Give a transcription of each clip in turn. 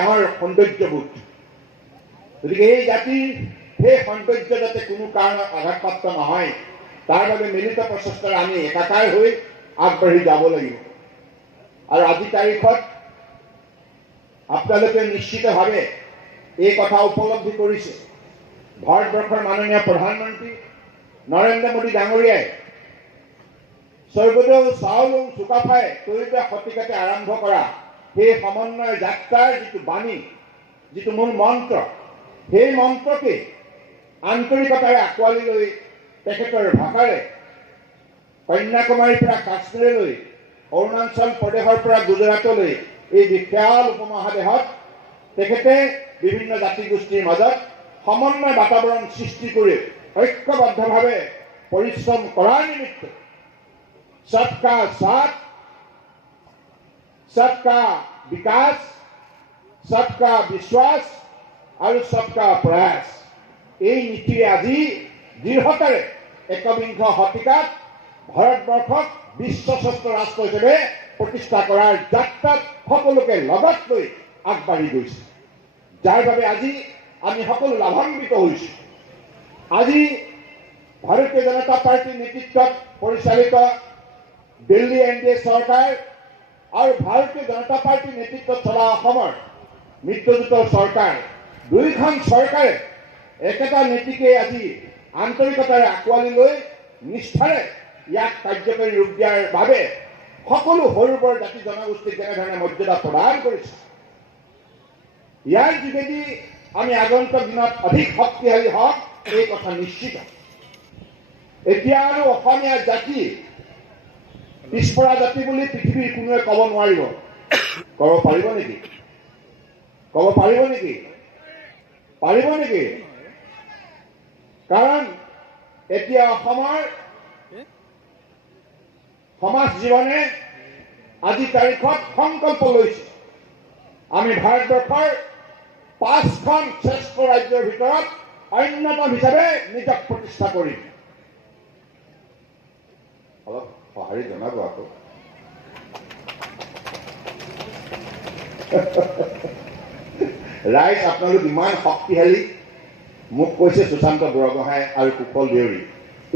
ডাঙৰ সৌন্দৰ্যবোধ। গতিকে এই জাতিৰ সেই সৌন্দৰ্য যাতে কোনো কাৰণত আঘাতপ্ৰাপ্ত নহয় তাৰ বাবে মিলিত প্ৰচেষ্টাৰে আমি একাকাৰ হৈ আগবাঢ়ি যাব লাগিব। আৰু আজি তাৰিখত আপোনালোকে নিশ্চিতভাৱে এই কথা উপলব্ধি কৰিছে, ভাৰতবৰ্ষৰ মাননীয় প্ৰধানমন্ত্ৰী নৰেন্দ্ৰ মোদী ডাঙৰীয়াই স্বৰ্গদেউ চাওলুং চুকাফাই ত্ৰয়োদশ শতিকাতে আৰম্ভ কৰা সেই সমন্বয় যাত্ৰাৰ যিটো বাণী, যিটো মূল মন্ত্ৰ, সেই মন্ত্ৰকে আন্তৰিকতাৰে আঁকোৱালি লৈ তেখেতৰ ভাষাৰে কন্যাকুমাৰীৰ পৰা কাশ্মীৰলৈ, অৰুণাচল প্ৰদেশৰ পৰা গুজৰাটলৈ এই বিশাল উপমহাদেশত তেখেতে বিভিন্ন জাতি গোষ্ঠীৰ মাজত সমন্বয় বাতাবৰণ সৃষ্টি কৰি ঐক্যবদ্ধভাৱে পৰিশ্ৰম কৰাৰ নিমিত্তে सबका साथ, सबका विकास, सबका विश्वास और सबका प्रयास এই নীতিৰে আজি দৃঢ়তাৰে একবিংশ শতিকাত ভাৰতবৰ্ষক বিশ্বশ্ৰেষ্ঠ ৰাষ্ট্ৰ হিচাপে প্ৰতিষ্ঠা কৰাৰ যাত্ৰাত সকলোকে লগত লৈ আগবাঢ়ি গৈছে, যাৰ বাবে আজি আমি সকলো লাভান্বিত হৈছোঁ। আজি ভাৰতীয় জনতা পাৰ্টীৰ নেতৃত্বত পৰিচালিত দিল্লী এনডিএ চৰকাৰ আৰু ভাৰতীয় জনতা পাৰ্টীৰ নেতৃত্বত চলা অসমৰ মিত্ৰজোঁটৰ চৰকাৰ, দুয়োখন চৰকাৰে একেটা নীতিকে আজি আন্তৰিকতাৰে আঁকোৱালি লৈ নিষ্ঠাৰে ইয়াক কাৰ্যকৰী ৰূপ দিয়াৰ বাবে সকলো সৰু বৰ জাতি জনগোষ্ঠীক যেনেধৰণে মৰ্যাদা প্ৰদান কৰিছে, ইয়াৰ যোগেদি আমি আগন্তুক দিনত অধিক শক্তিশালী হওক এই কথা নিশ্চিত। এতিয়া আৰু অসমীয়া জাতি পিছপৰা জাতি বুলি পৃথিৱীৰ কোনোৱে ক'ব নোৱাৰিব। ক'ব পাৰিব নেকি? ক'ব পাৰিব নেকি? পাৰিব নেকি? কাৰণ এতিয়া অসমৰ সমাজ জীৱনে আজি তাৰিখত সংকল্প লৈছে, আমি ভাৰতবৰ্ষৰ 5খন শ্ৰেষ্ঠ ৰাজ্যৰ ভিতৰত অন্যতম হিচাপে নিজক প্ৰতিষ্ঠা কৰিম। অলপ সঁহাৰি জনাব আকৌ। ৰাইজ আপোনালোক ইমান শক্তিশালী, মোক কৈছে সুশান্ত বুঢ়াগোহাঁই আৰু কুশল দেউৰী,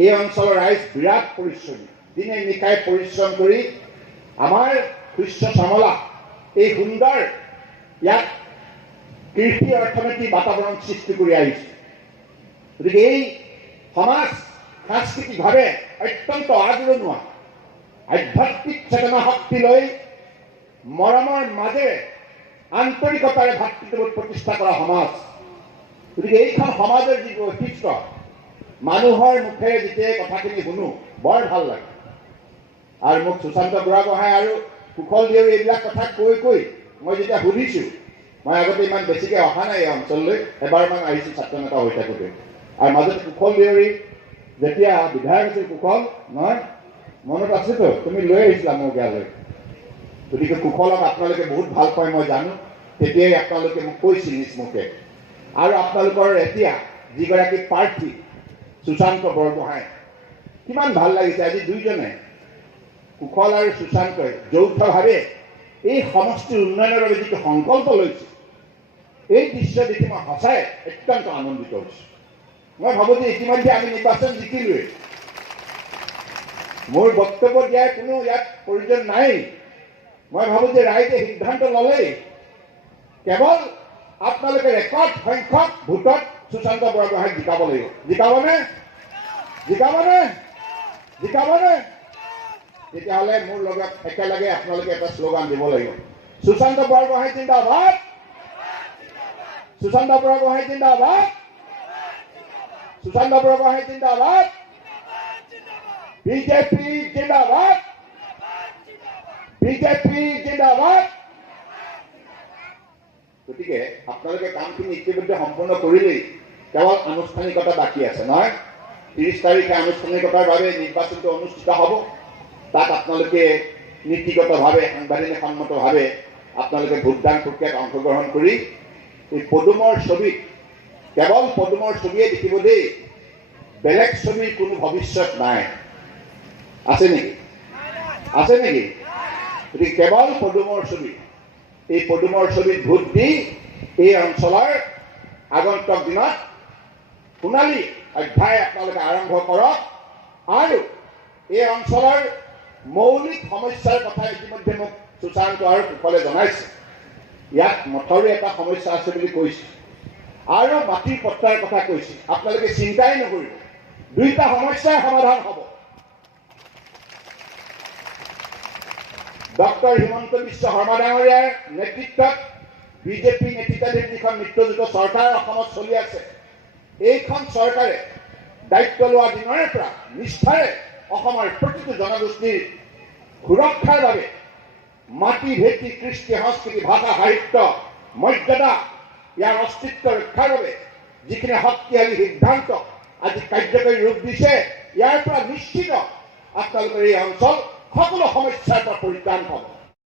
এই অঞ্চলৰ ৰাইজ বিৰাট পৰিশ্ৰমী, দিনে নিশাই পৰিশ্ৰম কৰি আমাৰ শস্য চামলা এই সুন্দৰ ইয়াত কৃষি অৰ্থনৈতিক বাতাবৰণ সৃষ্টি কৰি আহিছে। গতিকে এই সমাজ সাংস্কৃতিকভাৱে অত্যন্ত আদৰণীয়, আধ্যাত্মিক চেতনা শক্তি লৈ মৰমৰ মাজেৰে আন্তৰিকতাৰে ভাতৃত্ববোধ প্ৰতিষ্ঠা কৰা সমাজ। গতিকে এইখন সমাজৰ যি বৈশিষ্ট্য, মানুহৰ মুখেৰে যেতিয়া কথাখিনি শুনো বৰ ভাল লাগে। আৰু মোক সুশান্ত বুঢ়াগোহাঁই আৰু কুশল দেউৰী এইবিলাক কথা কৈ কৈ মই যেতিয়া শুনিছোঁ, মই আগতে ইমান বেছিকৈ অহা নাই এই অঞ্চললৈ, এবাৰমান আহিছোঁ ছাত্ৰ নেতা হৈ থাকোঁতে। আৰু মাজত কুশল দেউৰী যেতিয়া বিধায়ক আছিল, কুশল নহয় মনত আছেতো, তুমি লৈ আহিছিলা মোক ইয়ালৈ। গতিকে কুশলক আপোনালোকে বহুত ভাল পায় মই জানো, তেতিয়াই আপোনালোকে মোক কৈছিল নিজ আৰু আপোনালোকৰ এতিয়া যিগৰাকী প্ৰাৰ্থী সুশান্ত বৰগোহাঁই, কিমান ভাল লাগিছে আজি দুইজনে কুশল আৰু সুশান্তই যৌথভাৱে এই সমষ্টিৰ উন্নয়নৰ বাবে যিটো সংকল্প লৈছে, এই দৃশ্য দেখি মই সঁচাই অত্যন্ত আনন্দিত হৈছোঁ। মই ভাবোঁ যে ইতিমধ্যে আমি নিৰ্বাচন জিকিলোৱেই, মোৰ বক্তব্য দিয়াৰ কোনো ইয়াত প্ৰয়োজন নাই। মই ভাবোঁ যে ৰাইজে সিদ্ধান্ত ল'লেই, কেৱল আপোনালোকে ৰেকৰ্ড সংখ্যক ভোটত সুশান্ত বৰগোহাঁইক জিকাব লাগিব। জিকাবনে? জিকাবনে? জিকাবনে? তেতিয়াহ'লে মোৰ লগত একেলগে আপোনালোকে এটা শ্লোগান দিব লাগিব, সুশান্ত বৰগোহাঁই জিন্দাবাদ, সুশান্ত বৰগোহাঁই জিন্দাবাদ, সুশান্ত বৰগোহাঁই জিন্দাবাদ, বিজেপি জিন্দাবাদ, বিজেপি জিন্দাবাদ। গতিকে আপোনালোকে কামখিনি ইতিমধ্যে সম্পূৰ্ণ কৰিলেই, কেৱল আনুষ্ঠানিকতা বাকী আছে নহয়। 30 তাৰিখে আনুষ্ঠানিকতাৰ বাবে নিৰ্বাচনটো অনুষ্ঠিত হ'ব। তাত আপোনালোকে নীতিগতভাৱে সাংবিধানিকসন্মতভাৱে আপোনালোকে ভোটদান প্ৰক্ৰিয়াত অংশগ্ৰহণ কৰি এই পদুমৰ ছবিত, কেৱল পদুমৰ ছবিয়ে দেখিব দেই, বেলেগ ছবিৰ কোনো ভৱিষ্যত নাই। আছে নেকি? আছে নেকি? গতিকে কেৱল পদুমৰ ছবি। এই পদুমৰ ছবিত ভোট দি এই অঞ্চলৰ আগন্তুক দিনত সোণালী অধ্যায় আপোনালোকে আৰম্ভ কৰক আৰু এই অঞ্চলৰ মৌলিক সমস্যাৰ কথা ইতিমধ্যে মোক সুশান্ত আৰু কুশলে জনাইছে। ইয়াত মঠৰো এটা সমস্যা আছে বুলি কৈছে আৰু মাটিৰ পট্টাৰ কথা কৈছে। আপোনালোকে চিন্তাই নকৰিব, দুইটা সমস্যাৰ সমাধান হ'ব। ডক্টৰ হিমন্ত বিশ্ব শৰ্মা ডাঙৰীয়াৰ নেতৃত্বত বিজেপি নেতৃত্বাধীন যিখন মিত্ৰজোঁট চৰকাৰ অসমত চলি আছে, এইখন চৰকাৰে দায়িত্ব লোৱা দিনৰে পৰা নিষ্ঠাৰে অসমৰ প্ৰতিটো জনগোষ্ঠীৰ সুৰক্ষাৰ বাবে মাটি ভেটি কৃষ্টি সংস্কৃতি ভাষা সাহিত্য মৰ্যাদা ইয়াৰ অস্তিত্ব ৰক্ষাৰ বাবে যিখিনি শক্তিশালী সিদ্ধান্ত আজি কাৰ্যকৰী ৰূপ দিছে, ইয়াৰ পৰা নিশ্চিত আপোনালোকৰ এই অঞ্চল সকলো সমস্যাৰ পৰা পৰিত্ৰাণ পাব।